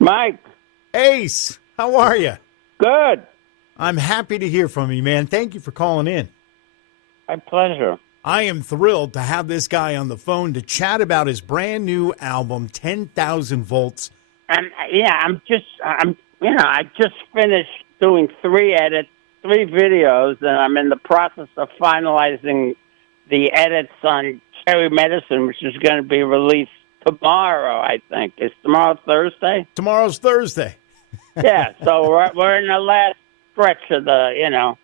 Mike, Ace, how are you? good. I'm happy to hear from you, man. Thank you for calling in. My pleasure. I am thrilled to have this guy on the phone to chat about his brand new album, 10,000 Volts. And I just finished doing 3 edits, 3 videos, and I'm in the process of finalizing the edits on Cherry Medicine, which is going to be released tomorrow, I think. Is tomorrow Thursday? Tomorrow's Thursday. Yeah, so we're in the last stretch of the.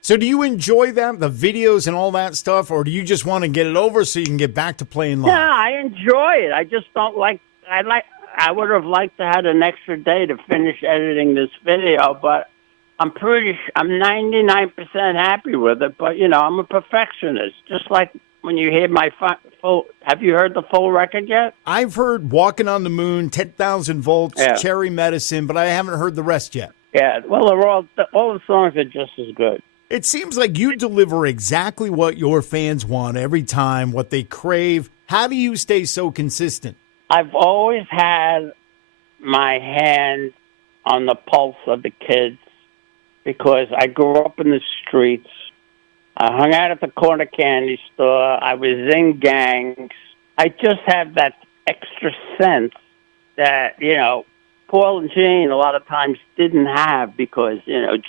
So do you enjoy that, the videos and all that stuff, or do you just want to get it over so you can get back to playing live? Yeah, I enjoy it. I just don't I would have liked to have an extra day to finish editing this video, but I'm 99% happy with it. But I'm a perfectionist. Just like when you hear my full. Have you heard the full record yet? I've heard "Walking on the Moon," 10,000 Volts, Yeah. Cherry Medicine, but I haven't heard the rest yet. Yeah. Well, they're all the songs are just as good. It seems like you deliver exactly what your fans want every time, what they crave. How do you stay so consistent? I've always had my hand on the pulse of the kids because I grew up in the streets. I hung out at the corner candy store. I was in gangs. I just have that extra sense that, Paul and Gene a lot of times didn't have because,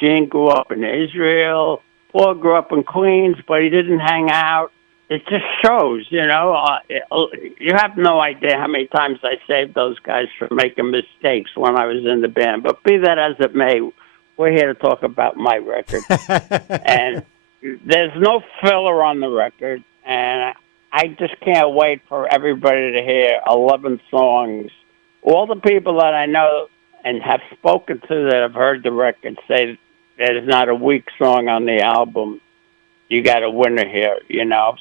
Gene grew up in Israel. Paul grew up in Queens, but he didn't hang out. It just shows, you have no idea how many times I saved those guys from making mistakes when I was in the band. But be that as it may, we're here to talk about my record. And there's no filler on the record, and I just can't wait for everybody to hear 11 songs. All the people that I know and have spoken to that have heard the record say there's not a weak song on the album. You got a winner here,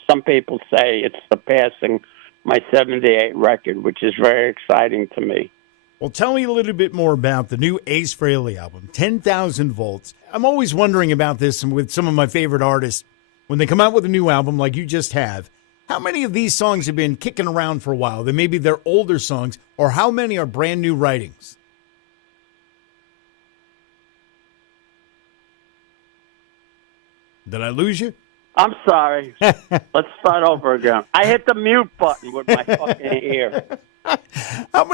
Some people say it's surpassing my 78 record, which is very exciting to me. Well, tell me a little bit more about the new Ace Frehley album, 10,000 Volts. I'm always wondering about this and with some of my favorite artists. When they come out with a new album like you just have, how many of these songs have been kicking around for a while? They maybe they're older songs, or how many are brand new writings? Did I lose you? I'm sorry. Let's start over again. I hit the mute button with my fucking ear. How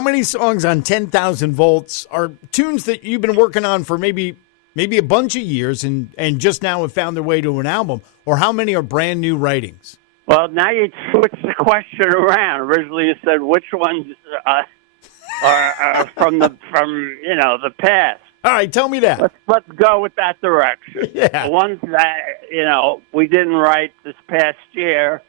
many songs on 10,000 Volts are tunes that you've been working on for maybe a bunch of years and just now have found their way to an album? Or how many are brand new writings? Well, now you switched the question around. Originally, you said which ones are from the past. All right, tell me that. Let's go with that direction. Yeah. The ones that we didn't write this past year.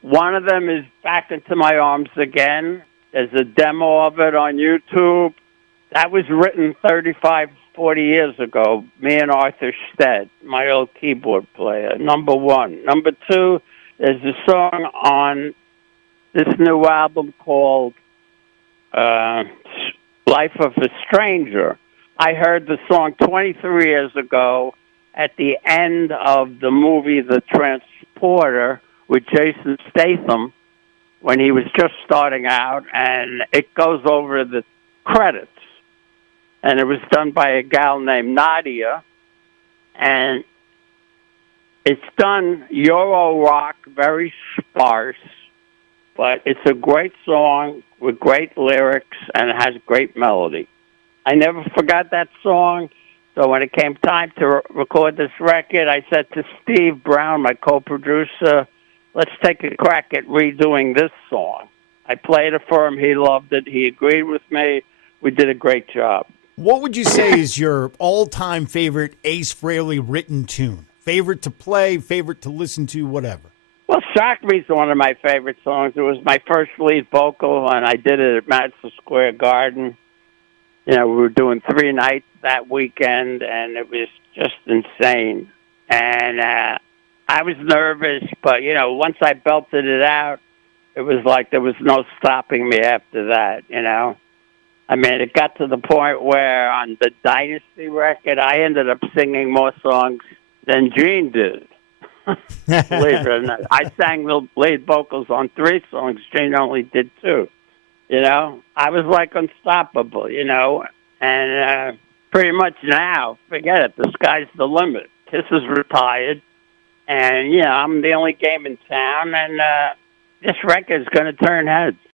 One of them is "Back Into My Arms Again." There's a demo of it on YouTube. That was written 35, 40 years ago. Me and Arthur Stead, my old keyboard player. Number one. Number two. There's a song on this new album called Life of a Stranger. I heard the song 23 years ago at the end of the movie The Transporter with Jason Statham when he was just starting out, and it goes over the credits. And it was done by a gal named Nadia, and it's done Euro rock, very sparse, but it's a great song with great lyrics and it has great melody. I never forgot that song, so when it came time to record this record, I said to Steve Brown, my co-producer, let's take a crack at redoing this song. I played it for him. He loved it. He agreed with me. We did a great job. What would you say is your all-time favorite Ace Frehley written tune? Favorite to play, favorite to listen to, whatever. Well, Shock Me's one of my favorite songs. It was my first lead vocal, and I did it at Madison Square Garden. We were doing 3 nights that weekend, and it was just insane. And I was nervous, but, once I belted it out, it was like there was no stopping me after that, I mean, it got to the point where on the Dynasty record, I ended up singing more songs than Gene did. Believe it or not. I sang the lead vocals on 3 songs. Gene only did 2. You know, I was like unstoppable, and pretty much now, forget it. The sky's the limit. Kiss is retired, and, I'm the only game in town, and this record's going to turn heads.